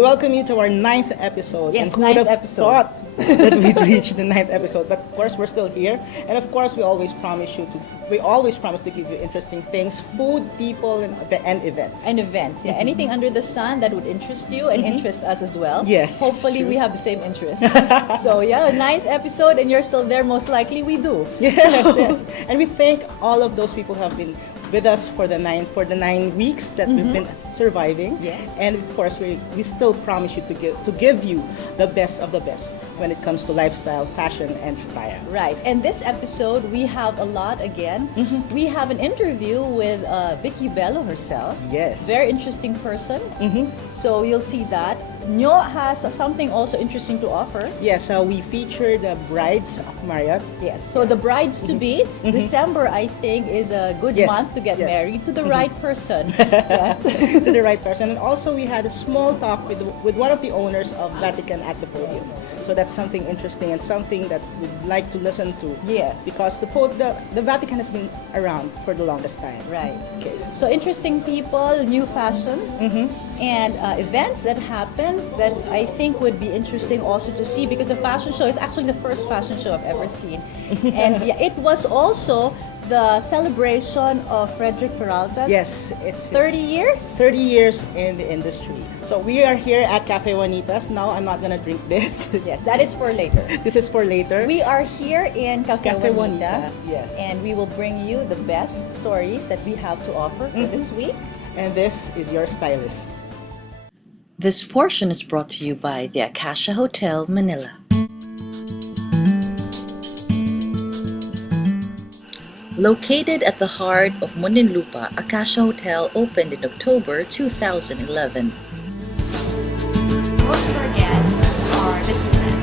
We welcome you to our ninth episode. Yes, and who would ninth have episode. thought that we'd reach the ninth episode? But of course, we're still here, and of course, we always promise to give you interesting things, food, people, and events. And events, yeah. Anything under the sun that would interest you and interest us as well. Yes, Hopefully true. we have the same interest. So yeah, ninth episode and you're still there, most likely we do. Yes, yes. And we thank all of those people who have been with us for the 9 weeks that we've been surviving. Yeah. And of course, we still promise you to give you the best of the best when it comes to lifestyle, fashion, and style. Right. And this episode we have a lot again. We have an interview with Vicky Bello herself. Yes. Very interesting person. So you'll see that. Nyo has something also interesting to offer. Yes, we featured the brides of Marriott. Yes. So the brides to be, December I think is a good Yes, month to get yes. married to the right person. Yes. To the right person. And also we had a small talk with one of the owners of Vatican at the podium. So that's something interesting and something that we'd like to listen to. Yes. Because the Vatican has been around for the longest time. Right. Okay. So interesting people, new fashion, and events that happen that I think would be interesting also to see, because the fashion show is actually the first fashion show I've ever seen. And yeah, it was also the celebration of Frederick Peralta's Yes, it's 30 years. 30 years in the industry. So we are here at Cafe Juanitas. Now I'm not gonna drink this. Yes, that is for later. This is for later. We are here in Cafe Cafe Juanita, Juanita, yes. and we will bring you the best stories that we have to offer for this week. And this is your stylist. This portion is brought to you by the Acacia Hotel, Manila. Located at the heart of Muntinlupa, Acacia Hotel opened in October 2011. Most of our guests are businessmen.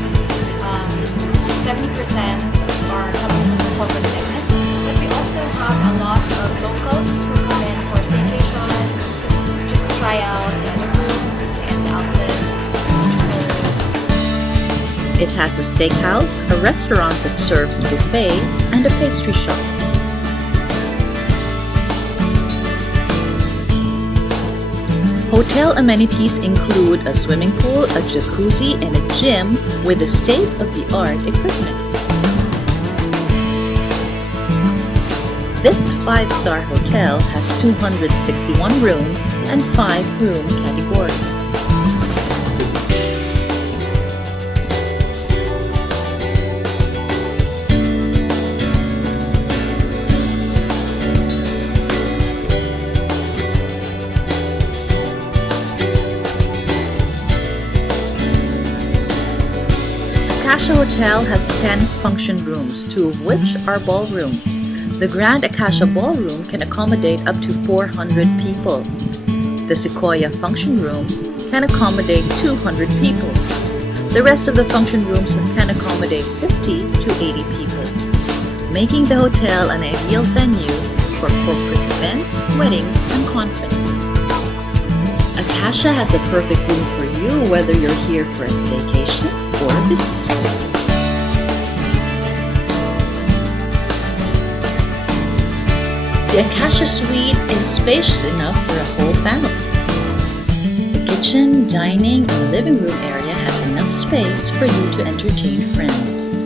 70% are coming from the corporate segment, but we also have a lot of locals who come in for staycations, just to try out the rooms and the outlets. It has a steakhouse, a restaurant that serves buffet, and a pastry shop. Hotel amenities include a swimming pool, a jacuzzi, and a gym with a state-of-the-art equipment. This 5-star hotel has 261 rooms and 5 room categories. Acacia Hotel has 10 function rooms, 2 of which are ballrooms. The Grand Acacia Ballroom can accommodate up to 400 people. The Sequoia Function Room can accommodate 200 people. The rest of the function rooms can accommodate 50 to 80 people, making the hotel an ideal venue for corporate events, weddings, and conferences. Acacia has the perfect room for you whether you're here for a staycation or a business trip. The Acacia Suite is spacious enough for a whole family. The kitchen, dining, and living room area has enough space for you to entertain friends.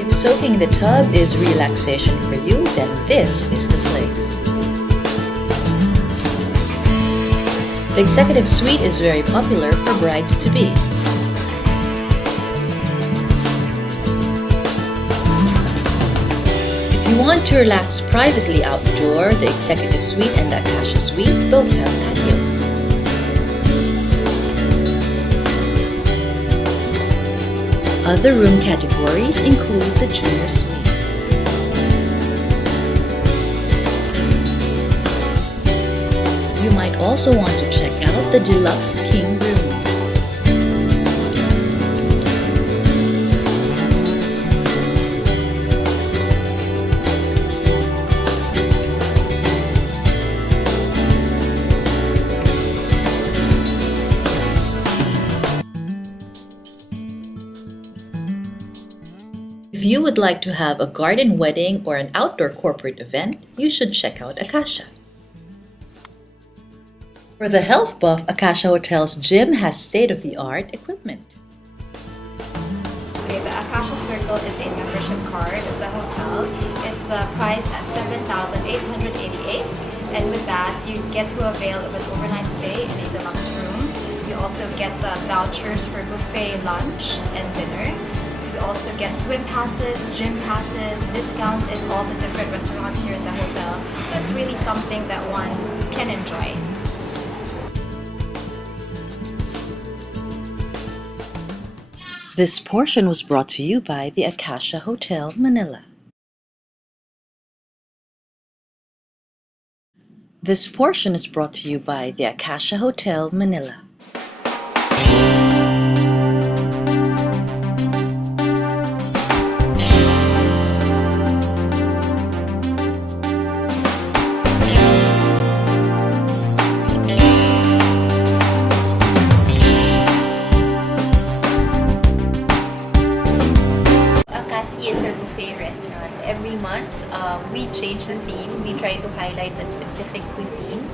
If soaking in the tub is relaxation for you, then this is the place. The Executive Suite is very popular for brides-to-be. If you want to relax privately outdoor, the Executive Suite and the Acacia Suite both have patios. Other room categories include the Junior Suite. You might also want to check out the Deluxe King Room. If you would like to have a garden wedding or an outdoor corporate event, you should check out Acacia. For the health buff, Acacia Hotel's gym has state-of-the-art equipment. Okay, the Acacia Circle is a membership card of the hotel. It's priced at $7,888, and with that, you get to avail of an overnight stay in a deluxe room. You also get the vouchers for buffet lunch and dinner. You also get swim passes, gym passes, discounts in all the different restaurants here in the hotel. So it's really something that one can enjoy. This portion was brought to you by the Acacia Hotel, Manila. This portion is brought to you by the Acacia Hotel, Manila. Acacia is our buffet restaurant. Every month, we change the theme. We try to highlight a specific cuisine.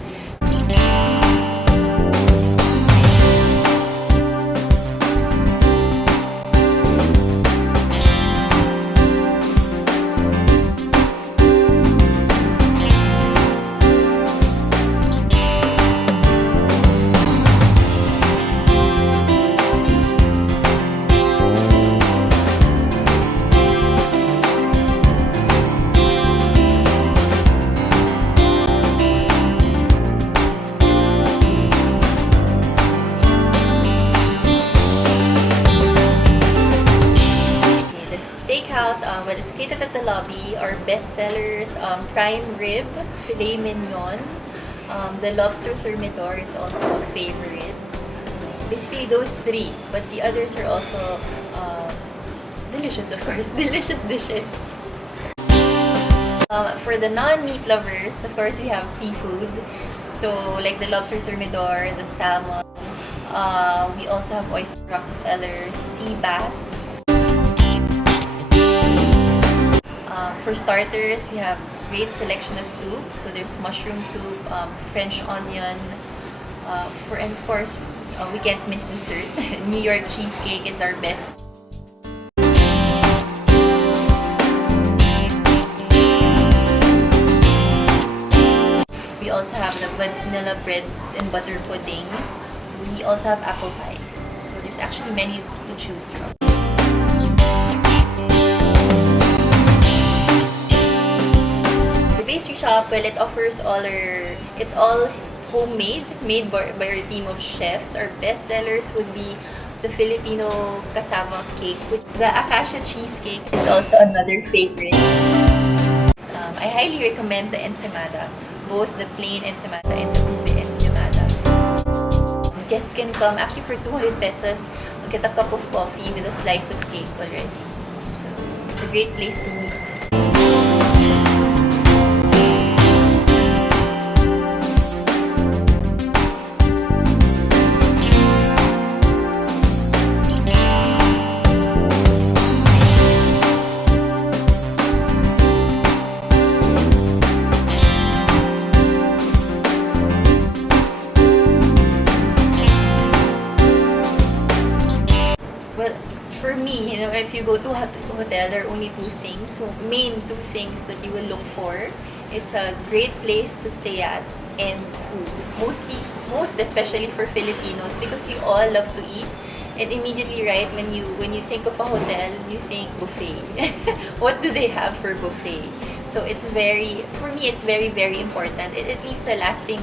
Well, it's located at the lobby. Our best sellers, prime rib, filet mignon, the lobster thermidor is also a favorite. Basically those three, but the others are also delicious, of course, delicious dishes. For the non-meat lovers, of course, we have seafood. So like the lobster thermidor, the salmon. We also have oyster Rockefeller, sea bass. For starters, we have great selection of soup. So there's mushroom soup, French onion, and of course, we can't miss dessert. New York cheesecake is our best. We also have the vanilla bread and butter pudding. We also have apple pie. So there's actually many to choose from. Pastry shop, well, it offers it's all homemade, made by our team of chefs. Our best sellers would be the Filipino cassava cake. The Acacia cheesecake is also another favorite. I highly recommend the ensaymada, both the plain ensaymada and the ube ensaymada. Guests can come, actually for 200 pesos, get a cup of coffee with a slice of cake already. So it's a great place to meet. Well, for me, if you go to a hotel, there are only two things. So, main two things that you will look for. It's a great place to stay at and food. Most especially for Filipinos because we all love to eat. And immediately, right, when you think of a hotel, you think buffet. What do they have for buffet? So for me, it's very, very important. It leaves a lasting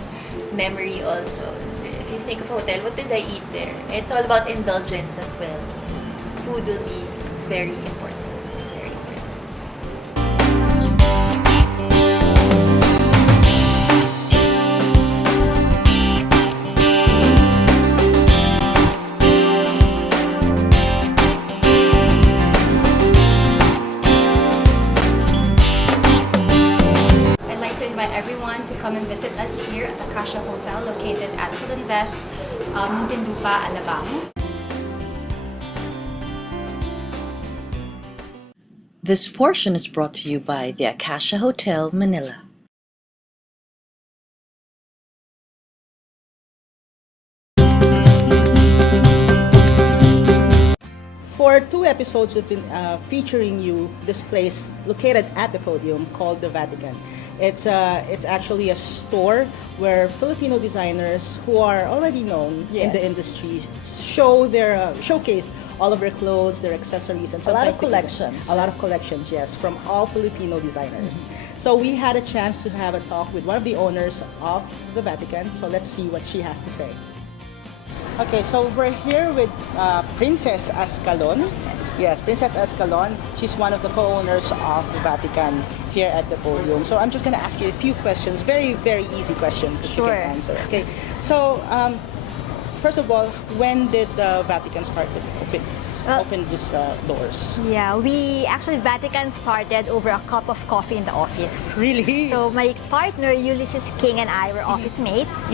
memory also. If you think of a hotel, what did I eat there? It's all about indulgence as well. So food will be very important. Very important. I'd like to invite everyone to come and visit us here at Acacia Hotel, located at Philinvest, Muntinlupa, Alabang. This portion is brought to you by the Acacia Hotel, Manila. For 2 episodes, we've been featuring you this place located at the podium called the Vatican. It's actually a store where Filipino designers who are already known in the Yes. industry showcase all of their clothes, their accessories, and A lot of sometimes they even- collections. A lot of collections, yes, from all Filipino designers. So we had a chance to have a talk with one of the owners of the Vatican. So let's see what she has to say. Okay, so we're here with Princess Ascalon. Yes, Princess Ascalon. She's one of the co-owners of the Vatican here at the podium. So I'm just going to ask you a few questions, very, very easy questions that you Sure. can answer. Okay, so first of all, when did the Vatican start to open these doors? Yeah, we actually Vatican started over a cup of coffee in the office. Really? So my partner Ulysses King and I were office mates.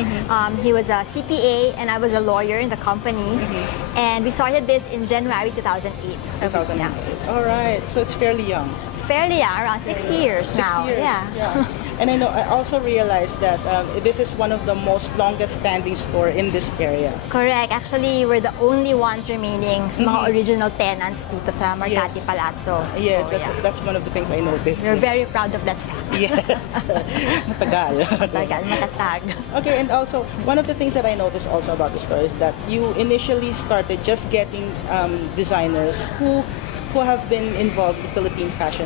He was a CPA and I was a lawyer in the company. And we started this in January 2008. So 2008. yeah, All right, so it's fairly young. fairly young, around 6 years 6 now. years. Yeah. And I also realized that this is one of the most longest standing store in this area. Correct. Actually, we're the only ones remaining sa mga original tenants dito sa Mercati Yes. Palazzo. Yes, So, yeah. that's one of the things I noticed. We're very proud of that fact. Yes. Matagal. Tagal, matatag. Okay, and also one of the things that I noticed also about the store is that you initially started just getting designers who have been involved in Philippine Fashion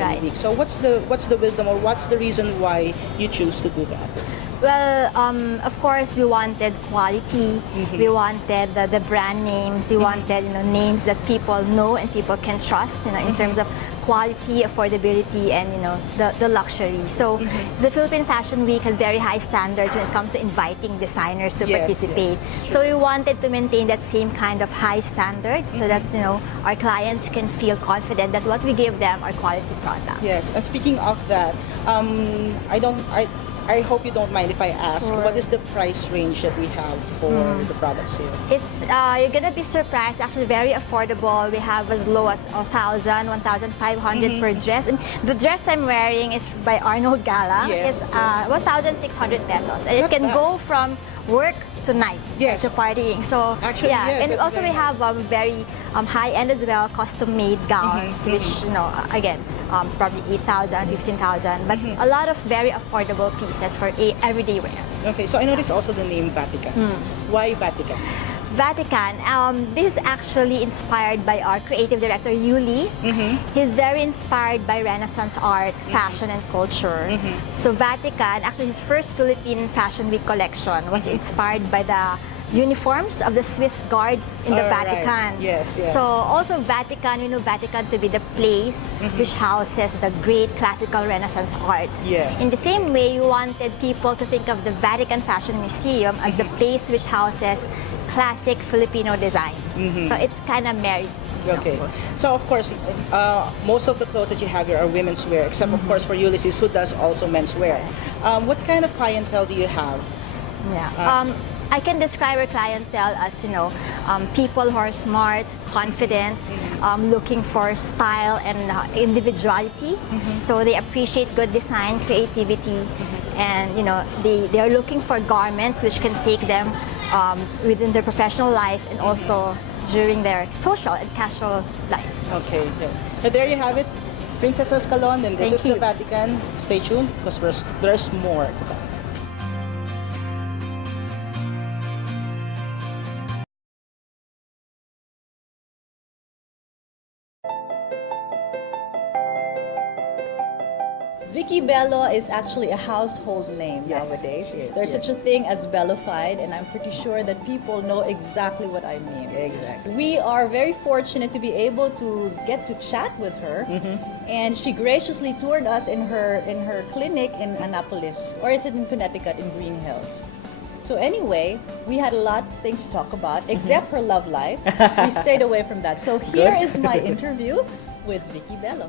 Right. Week. So what's the wisdom or what's the reason why you choose to do that? Well, of course, we wanted quality. We wanted the brand names. We wanted names that people know and people can trust. In terms of quality, affordability, and the luxury. So the Philippine Fashion Week has very high standards when it comes to inviting designers to Yes, participate. yes, So we wanted to maintain that same kind of high standard, so that our clients can feel confident that what we give them are quality products. Yes, and speaking of that, I hope you don't mind if I ask, Sure. what is the price range that we have for the products here? It's you're gonna be surprised. Actually, very affordable. We have as low as 1,000, 1,500 per dress. And the dress I'm wearing is by Arnold Gala. Yes. It's 1,600 pesos, and it Not can bad. go from work to night, Yes. to partying. So Actually, yeah, yes, and that's also very we have very high end as well, custom made gowns, which again probably 8,000, 15,000, but a lot of very affordable pieces for everyday wear. Okay, so I noticed also the name Vatican. Why Vatican? Vatican. This is actually inspired by our creative director, Yuli. He's very inspired by Renaissance art, fashion, and culture. So Vatican, actually his first Philippine Fashion Week collection was inspired by the uniforms of the Swiss Guard in the Alright. Vatican. Yes, yes. So also Vatican, we know Vatican to be the place which houses the great classical Renaissance art. Yes. In the same way, we wanted people to think of the Vatican Fashion Museum as the place which houses classic Filipino design. So it's kind of married. Okay, so of course, most of the clothes that you have here are women's wear, except of course for Ulysses, who does also men's wear. What kind of clientele do you have? Yeah. I can describe our clientele as, people who are smart, confident, looking for style and individuality. So they appreciate good design, creativity, and they are looking for garments which can take them within their professional life and also during their social and casual lives. Okay, yeah. So there you have it, Princess Escalon, and this Thank is you. the Vatican. Stay tuned because there's more to come. Vicky Bello is actually a household name Yes, nowadays. she is, There's yes. such a thing as bellified, and I'm pretty sure that people know exactly what I mean. Exactly. We are very fortunate to be able to get to chat with her, and she graciously toured us in her clinic in Annapolis, or is it in Connecticut, in Green Hills. So anyway, we had a lot of things to talk about, except her love life. We stayed away from that. So here is my interview with Vicky Bello.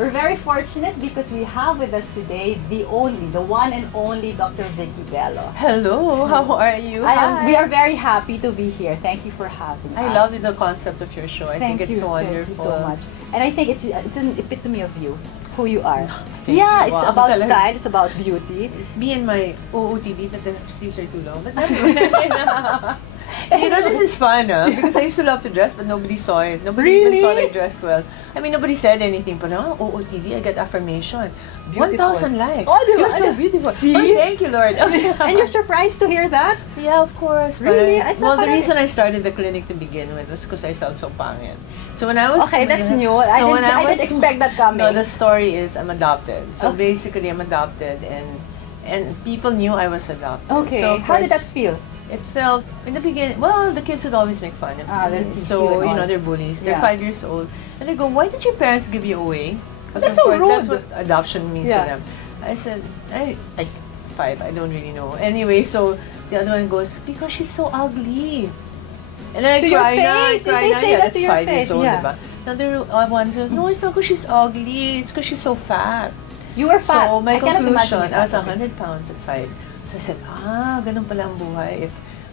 We're very fortunate because we have with us today the one and only Dr. Vicky Bello. Hello, how are you? We are very happy to be here. Thank you for having us. I love the concept of your show. I think it's wonderful. Thank you so much. And I think it's an epitome of you, who you are. Thank Yeah, you. it's Wow, about talaga. style, it's about beauty. Me and my OOTD, but the sleeves are too long. But anyway, you know, this is fun, because I used to love to dress, but nobody saw it. Nobody Really? even thought I dressed well. I mean, nobody said anything, but OOTD, I got affirmation. Beautiful. 1,000 likes. Oh, di ba? You're so beautiful. See? Oh, thank you, Lord. And you're surprised to hear that? Yeah, of course. Really? But It's well, not the parang- reason I started the clinic to begin with was because I felt so pangit. So when I was Okay, that's new. I didn't expect that coming. No, the story is I'm adopted. So Okay. basically, I'm adopted, and people knew I was adopted. Okay, So of how did course, that feel? It felt in the beginning. Well, the kids would always make fun of me. They're tease you So and all. you know they're bullies. They're Yeah. 5 years old, and they go, "Why did your parents give you away?" 'Cause That's of so course, rude. That's what adoption means Yeah. to them. I said, I 5. I don't really know. Anyway, so the other one goes, "Because she's so ugly." And then I To your cry na, face, I cry they na. say Yeah, that that's to your 5 years face, old, yeah. diba? Another one says, "No, it's not because she's ugly. It's because she's so fat." You were fat. So my I cannot imagine conclusion, you I was fat. 100 pounds at 5. So I said, ganun pala ang buhay.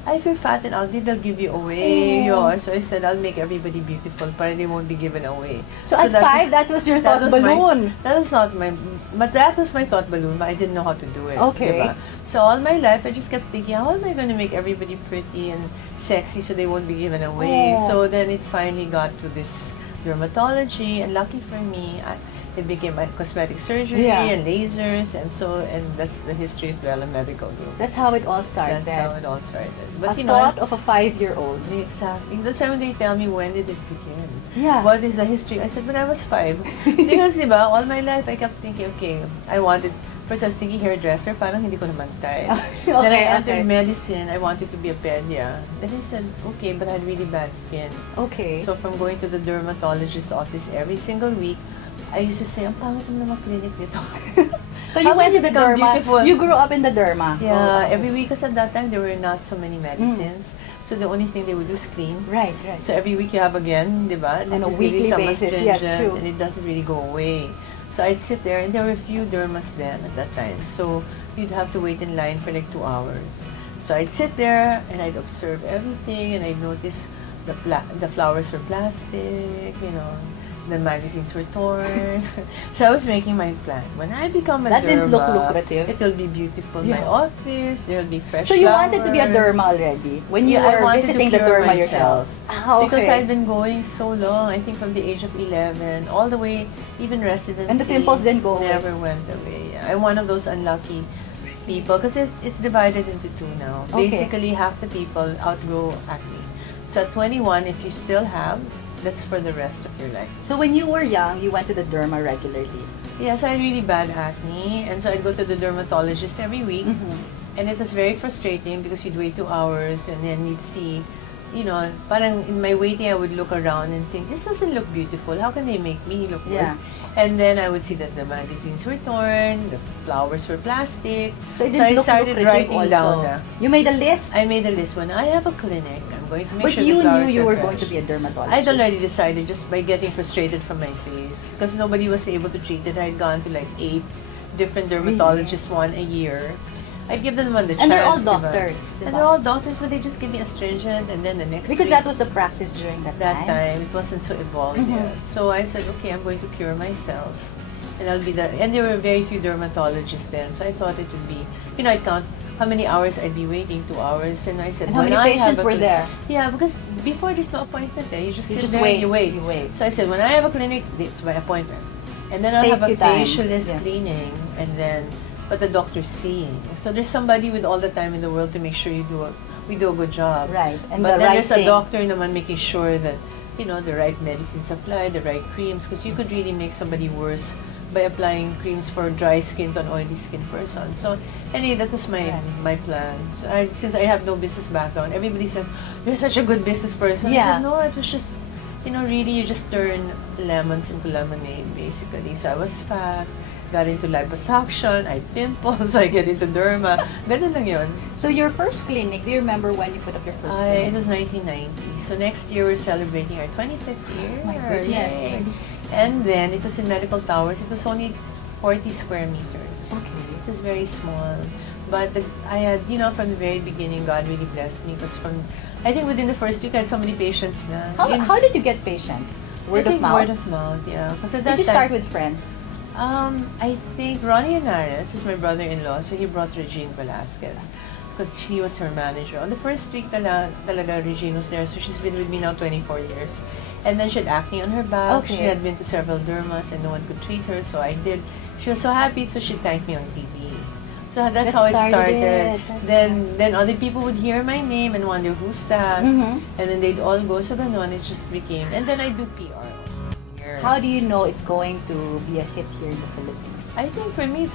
If you're fat and ugly, they'll give you away. Oh. So I said, I'll make everybody beautiful, para they won't be given away. So at 5, that was your thought balloon. That was not my, but that was my thought balloon, but I didn't know how to do it. Okay. Diba? So all my life, I just kept thinking, how am I going to make everybody pretty and sexy so they won't be given away? Oh. So then it finally got to this dermatology, and lucky for me, it became my cosmetic surgery Yeah. and lasers, and that's the history of Bella Medical Group. That's how it all started. That's how it all started. A But you know, thought of a 5-year-old. exactly. That's why when they tell me when did it begin? Yeah. What is the history? I said when I was 5. Because diba, all my life I kept thinking, okay, first I was thinking hairdresser, parang hindi ko naman type. Then I entered medicine, I wanted to be a pedia. Then I said, okay, but I had really bad skin. Okay. So from going to the dermatologist's office every single week, I used to say, ang pangit ng mga clinic nito. So you How went to can the you become derma. beautiful? You grew up in the derma. Yeah, Oh. every week, because at that time there were not so many medicines. So the only thing they would do is clean. Right, right. So every week you have again, diba? They On a just give you weekly some basis, astringent, yes, true. and it doesn't really go away. So I'd sit there, and there were a few dermas then at that time. So you'd have to wait in line for like 2 hours. So I'd sit there, and I'd observe everything, and I'd notice the flowers were plastic, the magazines were torn. So I was making my plan. When I become a That didn't look derma, lucrative. it will be beautiful. Yeah. My office, there will be fresh So you wanted to be a flowers. derma already when you Yeah, I were wanted to visiting the cure derma myself. yourself. Ah, okay. Because I've been going so long, I think from the age of 11, all the way, even residency. And the pimples didn't go away. Never went away. Yeah. I'm one of those unlucky people because it's divided into 2 now. Okay. Basically, half the people outgrow acne. So at 21, if you still have, that's for the rest of your life. So when you were young, you went to the derma regularly. Yes, I had really bad acne, and so I'd go to the dermatologist every week. And it was very frustrating because you'd wait 2 hours and then you'd see, parang in my waiting, I would look around and think, this doesn't look beautiful. How can they make me look Yeah. good? And then I would see that the magazines were torn, the flowers were plastic. So it didn't I look started lucrative writing also. down. You made a list, I made a list. When I have a clinic, I'm going to make but sure you the flowers knew you are were fresh. going to be a dermatologist. I'd already decided just by getting frustrated from my face because nobody was able to treat it. I'd gone to like 8 different dermatologists, one a year. I'd give them one the chance. And they're all diba? doctors, And diba? they're all doctors, but they just give me astringent, and then the next Because week, that was the practice during that time it wasn't so evolved yet. So I said, okay, I'm going to cure myself, and I'll be the. And there were very few dermatologists then, so I thought it would be, I'd count how many hours I'd be waiting, 2 hours, and I said, And how when many I have patients a were clinic- there? Yeah, because before there's no appointment, you just sit there wait. and you wait. You wait. So I said, when I have a clinic, it's my appointment. And then I'll Saves have a you time. facialist Yeah. cleaning, and then, but the doctor's seeing. So there's somebody with all the time in the world to make sure we do a good job. Right, and but the then right there's thing. a doctor naman making sure that, the right medicines applied, the right creams, because you could really make somebody worse by applying creams for dry skin to an oily skin person. So anyway, that was my plan. So since I have no business background, everybody says, you're such a good business person. I Yeah. said, no, it was just, really you just turn lemons into lemonade, basically. So I was fat, got into liposuction, I had pimples, I get into derma. Ganun lang yun. So your first clinic, do you remember when you put up your first It clinic? was 1990. So next year we're celebrating our 25th year. My goodness. Yay. And then it was in Medical Towers. It was only 40 square meters. Okay. It was very small. But I had, from the very beginning, God really blessed me. Because I think within the first week, I had so many patients na. How did you get patients? Word I of think mouth? Word of mouth, yeah. Because at that Did you time, start with friends? I think Ronnie Henares is my brother-in-law, so he brought Regine Velasquez because he was her manager. On the first week talaga Regine was there, so she's been with me now 24 years. And then she had acne on her back. Okay. She had been to several dermas and no one could treat her, so I did. She was so happy, so she thanked me on TV. So that's That how it started started. it. That's Then other people would hear my name and wonder who's that, Mhm. and then they'd all go, so ganon, it just became. And then I do PR. Here. How do you know it's going to be a hit here in the Philippines? I think for me,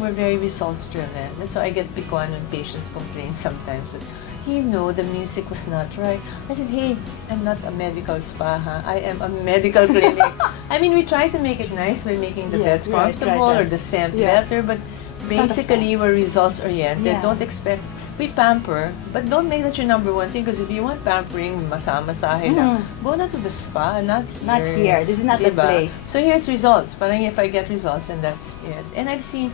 we're very results driven. That's why I get pikuan when patients complain sometimes that, the music was not right. I said, hey, I'm not a medical spa, huh? I am a medical clinic. I mean, we try to make it nice by making the beds comfortable or the scent better, but basically we're results oriented. Yeah. Don't expect, we pamper, but don't make that your number one thing because if you want pampering, masahe lang, go na to the spa, not here. Not here. This is not the place. So here it's results. Parang if I get results, and that's it. And I've seen,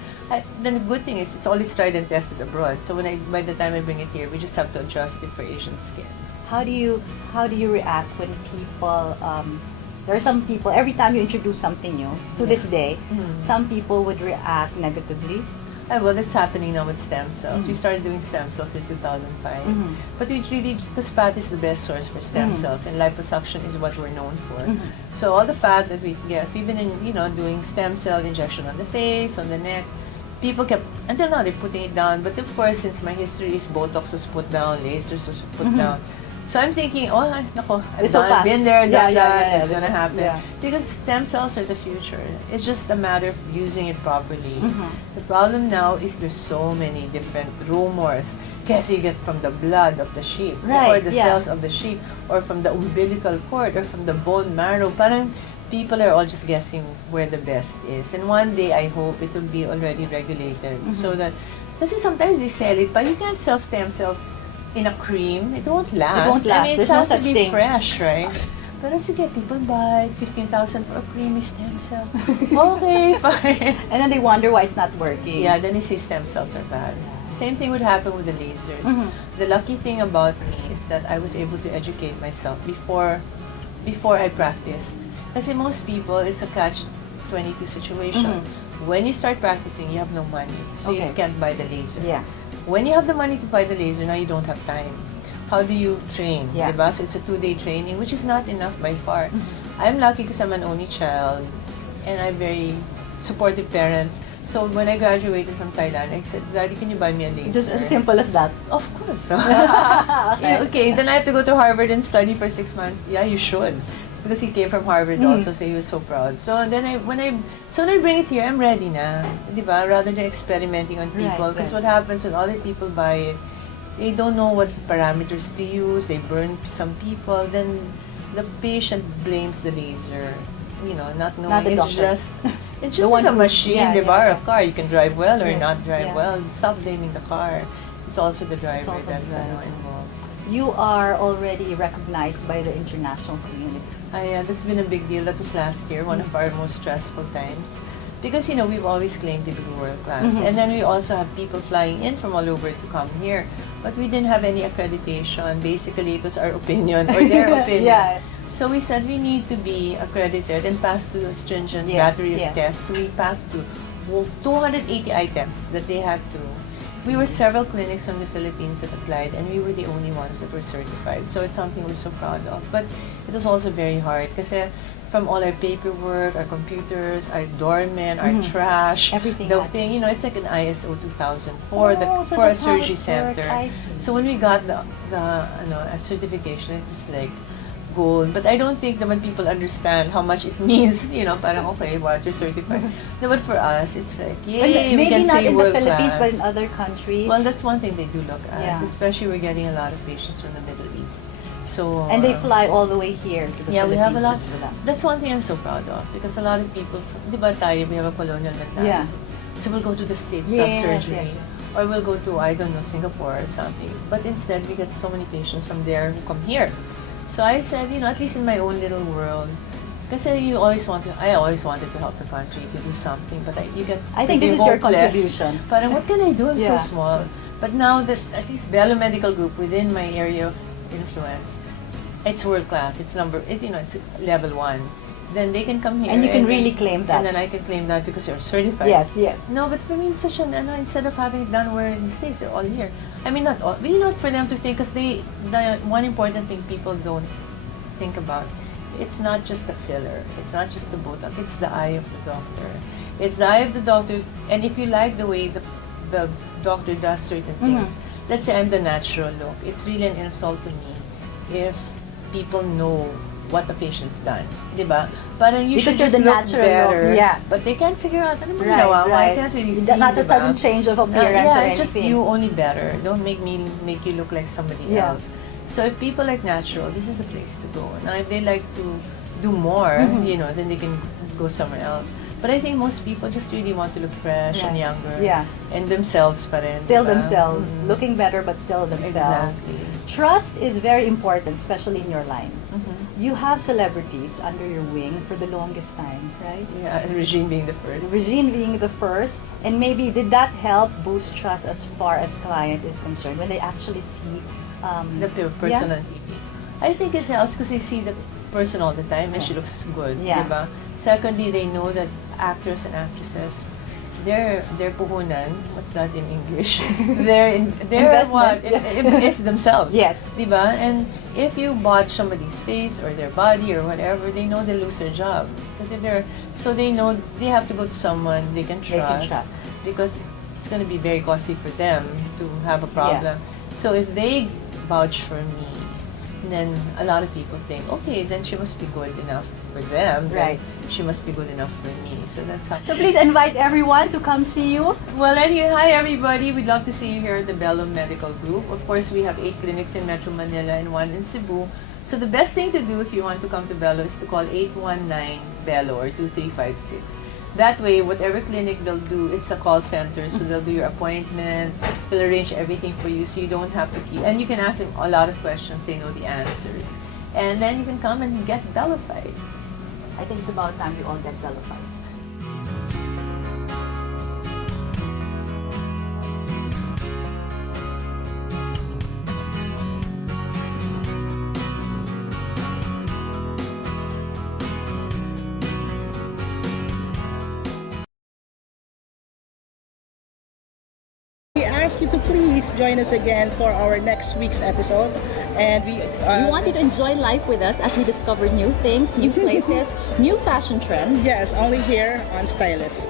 then the good thing is it's always tried and tested abroad. So by the time I bring it here, we just have to adjust it for Asian skin. How do you react when people there are some people every time you introduce something new to this day, some people would react negatively. Well, that's happening now with stem cells. We started doing stem cells in 2005. But we really, because fat is the best source for stem cells, and liposuction is what we're known for. So all the fat that we get, we've been doing stem cell injection on the face, on the neck. People kept, until now, they're putting it down. But of course, since my history is Botox was put down, lasers was put down. So I'm thinking, I've been there, done that, it's gonna happen. Yeah. Because stem cells are the future. It's just a matter of using it properly. The problem now is there's so many different rumors. Kasi you get from the blood of the sheep, or the cells of the sheep, or from the umbilical cord, or from the bone marrow. Parang people are all just guessing where the best is. And one day, I hope it will be already regulated. So that, kasi sometimes they sell it, but you can't sell stem cells in a cream. It won't last. It won't last. I mean, There's it no has such to be thing. fresh, right? Pero sige, people buy 15,000 for a creamy stem cell. Okay, fine. And then they wonder why it's not working. Yeah, then they say stem cells are bad. Same thing would happen with the lasers. The lucky thing about me is that I was able to educate myself before I practiced. Kasi most people, it's a catch-22 situation. When you start practicing, you have no money, so you can't buy the laser. Yeah. When you have the money to buy the laser, now you don't have time. How do you train? Yeah. Diba? So it's a 2-day training, which is not enough by far. I'm lucky because I'm an only child, and I have very supportive parents. So when I graduated from Thailand, I said, Daddy, can you buy me a laser? Just as simple as that. Of course. Okay, then I have to go to Harvard and study for 6 months. Yeah, you should. Because he came from Harvard also, so he was so proud. So then when I bring it here, I'm ready na. Diba? Rather than experimenting on people. Because what happens when other people buy it, they don't know what parameters to use, they burn some people, then the patient blames the laser. Not knowing. Not the doctor. It's just like a machine, diba? Or a car. You can drive well or not drive Yeah. well. Stop blaming the car. It's also the driver also that's the driver. involved. You are already recognized by the international community. Yeah, that's been a big deal. That was last year, one of our most stressful times. Because, we've always claimed to be world class. And then we also have people flying in from all over to come here. But we didn't have any accreditation. Basically, it was our opinion or their opinion. Yeah. So we said we need to be accredited and pass through a stringent battery of tests. We passed through 280 items that they had to. We were several clinics from the Philippines that applied, and we were the only ones that were certified. So it's something we're so proud of. But it was also very hard because from all our paperwork, our computers, our doormen, our trash, Everything the had- thing, it's like an ISO 2004 so for a that's how surgery it works. center. I see. So when we got the certification, it was like gold. But I don't think that when people understand how much it means, parang okay, what, you're certified. No, but for us, it's like, yay, we Maybe can not say in the world Philippines, class. but in other countries. Well, that's one thing they do look at. Yeah. Especially we're getting a lot of patients from the Middle East. So and they fly all the way here to the yeah, Philippines we have a lot. just for that. That's one thing I'm so proud of because a lot of people, di ba tayo, we have a colonial mentality. Yeah. So we'll go to the States, Yes, have surgery. yes. Or we'll go to, I don't know, Singapore or something. But instead, we get so many patients from there who come here. So I said, at least in my own little world, Kasi I always wanted to help the country to do something, but I think they this is your won't let. contribution. Parang, what can I do? I'm so Yeah. small. But now that at least Bello Medical Group within my area of influence, it's world class. It's it's level 1. Then they can come here. And you can then- really claim that. And then I can claim that because you're certified. Yes, yes. No, but for me, it's such an, instead of having it done where in the States, they're all here. I mean, not all, maybe not for them to think, because the one important thing people don't think about, it's not just the filler, it's not just the Botox, it's the eye of the doctor. It's the eye of the doctor, and if you like the way the doctor does certain things, let's say I'm the natural look, it's really an insult to me if people know what the patient's done. Diba? Parang you Because should you're just the look natural better. look, yeah. But they can't figure out, ano ba Right, ginawa mo? I right. can't really see, Not a diba? sudden change of appearance or Yeah, it's just anything. you, only better. Don't make you look like somebody Yeah. else. So if people like natural, this is the place to go. Now if they like to do more, then they can go somewhere else. But I think most people just really want to look fresh and Yeah. younger. Yeah. And themselves pa rin. Still diba? themselves, Mhm. looking better but still themselves. Exactly. Trust is very important, especially in your line. Mhm. You have celebrities under your wing for the longest time, right? Yeah, and Regine being the first. Regine being the first, and maybe did that help boost trust as far as client is concerned when they actually see The person on TV. I think it helps because they see the person all the time and she looks good, Yeah. diba? Secondly, they know that actors and actresses, their puhunan, what's that in English? their what? Investment. It's themselves. Yes. Diba? And if you botch somebody's face or their body or whatever, they know they lose their job. Because so they know they have to go to someone they can They trust. can trust. Because it's going to be very costly for them to have a problem. So if they vouch for me, then a lot of people think, okay, then she must be good enough for them. Then Right. she must be good enough for me. So that's how. So please invite everyone to come see you. Well, anyway, hi everybody. We'd love to see you here at the Bello Medical Group. Of course, we have 8 clinics in Metro Manila and 1 in Cebu. So the best thing to do if you want to come to Bello is to call 819-BELLO or 2356. That way, whatever clinic they'll do, it's a call center, so they'll do your appointment, they'll arrange everything for you, so you don't have to keep, and you can ask them a lot of questions, they know the answers. And then you can come and get Bellified. I think it's about time we all get qualified. We ask you to please join us again for our next week's episode. And We want you to enjoy life with us as we discover new things, new places, new fashion trends. yes, only here on Stylist.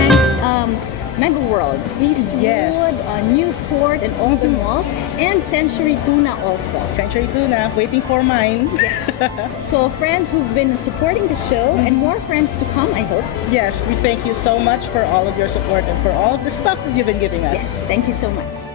And Mega World, Eastwood, Yes. Newport, and all the malls, and Century Tuna also. Century Tuna, waiting for mine. So friends who've been supporting the show, and more friends to come, I hope. Yes, we thank you so much for all of your support and for all of the stuff that you've been giving us. Yes, thank you so much.